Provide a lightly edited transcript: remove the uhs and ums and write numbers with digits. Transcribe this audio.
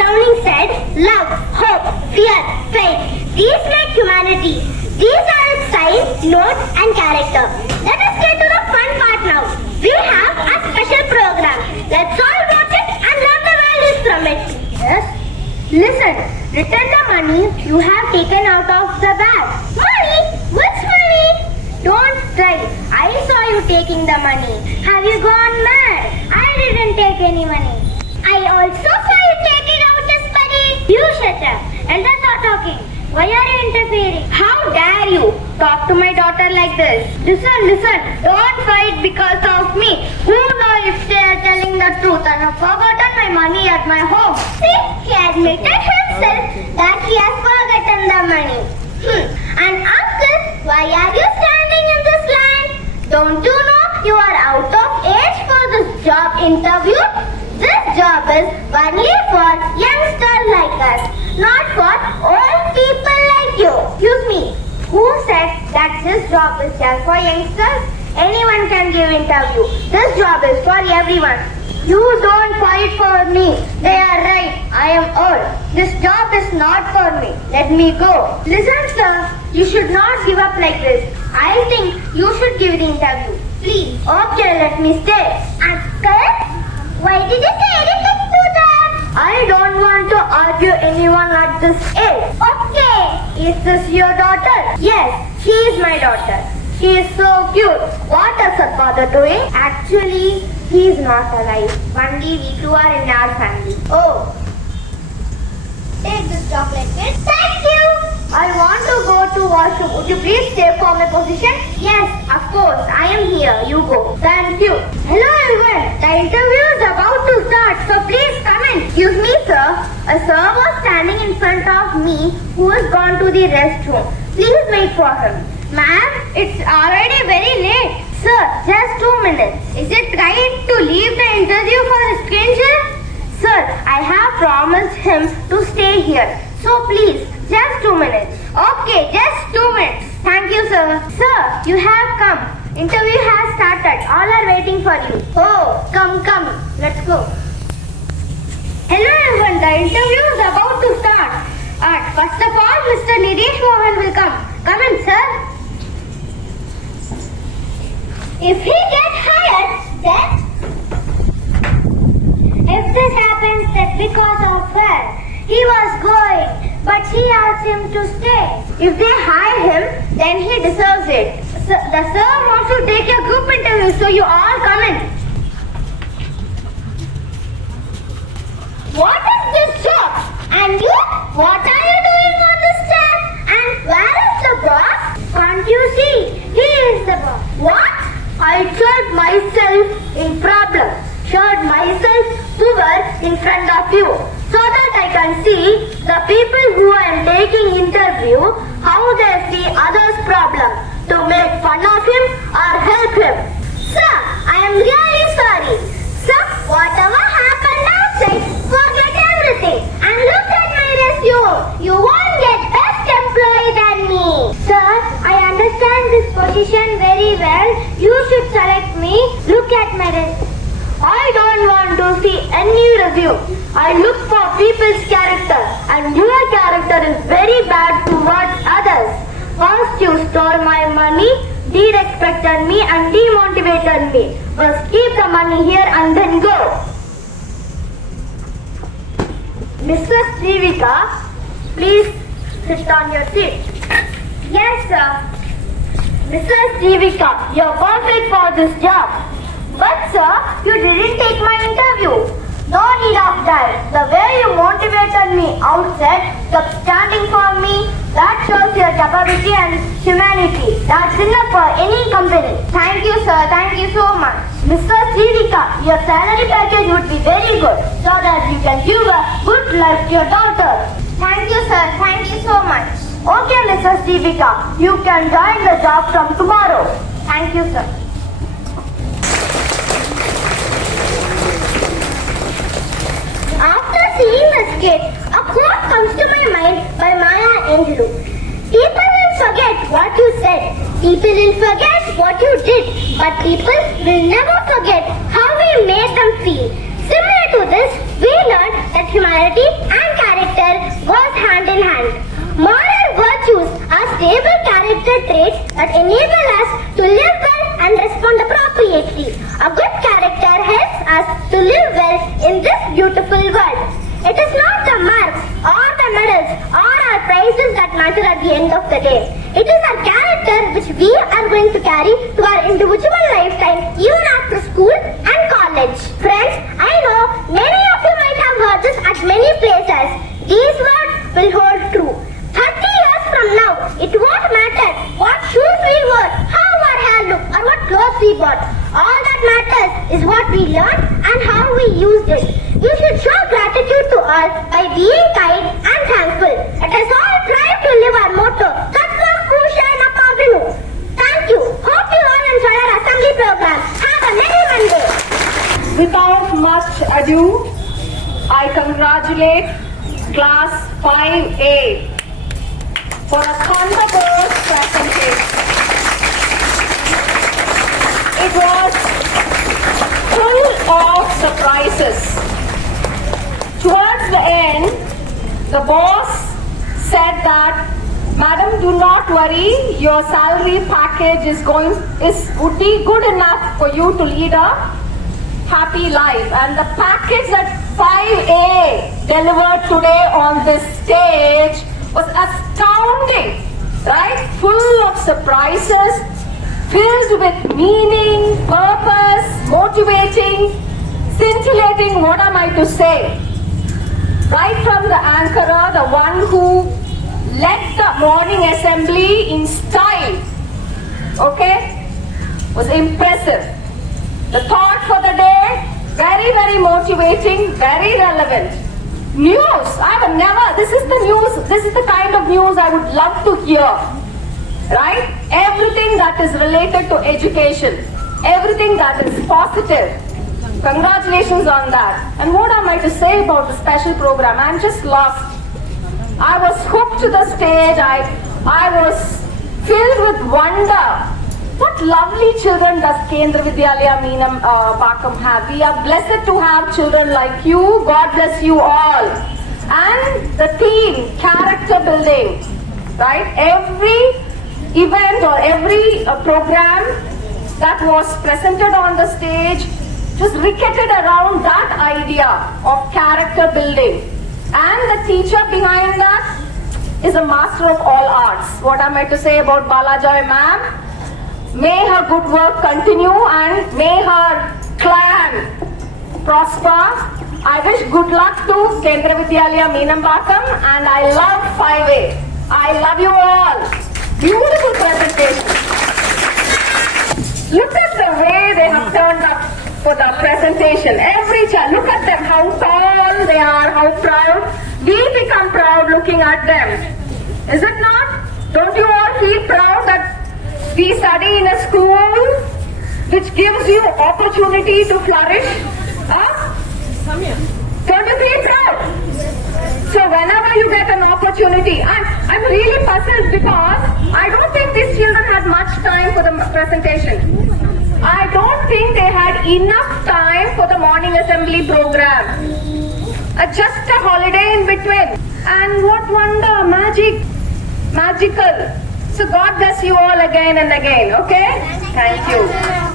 Browning said, love, hope, fear, faith. These make humanity. These are its size, note and character. Let us get to the fun part now. We have a special program. Let's all watch it and learn the values from it. Yes? Listen, return the money you have taken out of the bag. Money? Which money? Don't try. I saw you taking the money. Have you gone mad? I didn't take any money. I also saw you take it out this money. You shut up. Elders are talking. Why are you interfering? How dare you talk to my daughter like this? Listen. Don't fight because of me. Who knows if they are telling the truth and have forgotten my money at my home? See, he admitted himself that he has forgotten the money. And uncle, why are you standing in this line? Don't you know you are out of age for this job interview? This job is only for youngsters like us, not for old people like you. Excuse me, who said that this job is just for youngsters? Anyone can give interview. This job is for everyone. You don't fight for me. They are right. I am old. This job is not for me. Let me go. Listen, sir. You should not give up like this. I think you should give the interview. Please. Okay, let me stay. Uncle? Why did you say anything to that? I don't want to argue anyone at this age. Okay. Is this your daughter? Yes, she is my daughter. She is so cute. What is her father doing? Actually, he is not alive. Only we two are in our family. Oh. Take this chocolate, kid. Thank you. I want to go to washroom. Would you please stay for my position? Yes, of course. I am here. You go. Thank you. Hello everyone. The interview is about to start, so please come in. Excuse me, sir. A sir was standing in front of me who has gone to the restroom. Please wait for him. Ma'am, it's already very late. Sir, just 2 minutes. Is it right to leave the interview for a stranger? Sir, I have promised him to stay here. So please, just 2 minutes. Okay, just 2 minutes. Thank you, sir. Sir, you have come. Interview has started. All are waiting for you. Oh, come. Let's go. Hello everyone. The interview is about to start. First of all, Mr. Nidesh Mohan will come. Come in, sir. If he gets hired, then if this happens, that's because of her. He was going, but she asked him to stay. If they hire him, then he deserves it. So, the sir wants to take a group interview, so you all come in. What is this job? And you? What are you doing on this chair? And where is the boss? Can't you see? He is the boss. What? I showed myself in problems. Showed myself poor in front of you, so that I can see the people who are taking interview, how they see others' problem, to make fun of him or help him. Sir, I am really sorry. Sir, whatever happened outside, forget everything and look at my resume. You won't get best employee than me. Sir, I understand this position very well. You should select me. Look at my resume. I don't want to see any review. I look for people's character, and your character is very bad towards others. First you stole my money, disrespected me and demotivated me. First keep the money here and then go. Mrs. Jivika, please sit on your seat. Yes, sir. Mrs. Jivika, you're perfect for this job. But sir, you didn't take my interview. No need of that. The way you motivated me outside, kept standing for me, that shows your capability and humanity. That's enough for any company. Thank you, sir. Thank you so much. Mr. Jivika, your salary package would be very good, so that you can give a good life to your daughter. Thank you, sir. Thank you so much. Okay, Mrs. Jivika, you can join the job from tomorrow. Thank you, sir. After seeing the skit, a quote comes to my mind by Maya Angelou. People will forget what you said. People will forget what you did. But people will never forget how we made them feel. Similar to this, we learned that humanity and character goes hand in hand. Moral virtues are stable character traits that enable us to live well and respond appropriately. A good character helps us to live well in this beautiful world. It is not the marks or the medals or our prizes that matter at the end of the day. It is our character which we are going to carry to our individual lifetime even after school and college. Friends, I know many of you might have heard this at many places. These words will hold true. 30 years from now, it won't matter what shoes we wore, how our hair looked, or what clothes we bought. All that matters is what we learned and how we used it. We should show gratitude to all by being kind and thankful. Let us all try to live our motto, Tatvam Pushana Pavinu. Thank you. Hope you all enjoy our assembly program. Have a merry Monday. Without much ado, I congratulate Class 5A for a thunderbolt presentation. It was full of surprises. Towards the end, the boss said that, "Madam, do not worry, your salary package would be good enough for you to lead a happy life." And the package that 5A delivered today on this stage was astounding, right? Full of surprises, filled with meaning, purpose, motivating, scintillating, what am I to say? Right from the anchorer, the one who led the morning assembly in style, okay, was impressive. The thought for the day, very, very motivating, very relevant. News, this is the news, this is the kind of news I would love to hear, right? Everything that is related to education, everything that is positive. Congratulations on that. And what am I to say about the special program? I'm just lost. I was hooked to the stage. I was filled with wonder. What lovely children does Kendra Vidyalaya Minambakkam have? We are blessed to have children like you. God bless you all. And the theme, character building, right? Every event or every program that was presented on the stage just ricketed around that idea of character building. And the teacher behind that is a master of all arts. What am I to say about Bala ma'am? May her good work continue and may her clan prosper. I wish good luck to Kendra Vidyalaya Minambakkam and I love 5A. I love you all. Beautiful presentation. Look at the way they have turned up for the presentation. Every child, look at them, how tall they are, how proud. We become proud looking at them. Is it not? Don't you all feel proud that we study in a school which gives you opportunity to flourish? Huh? Don't you feel proud? So whenever you get an opportunity, I'm really puzzled because I don't think these children had much time for the presentation. I don't think they had enough time for the morning assembly program. Just a holiday in between. And what wonder, magical. So God bless you all again and again, okay? Thank you.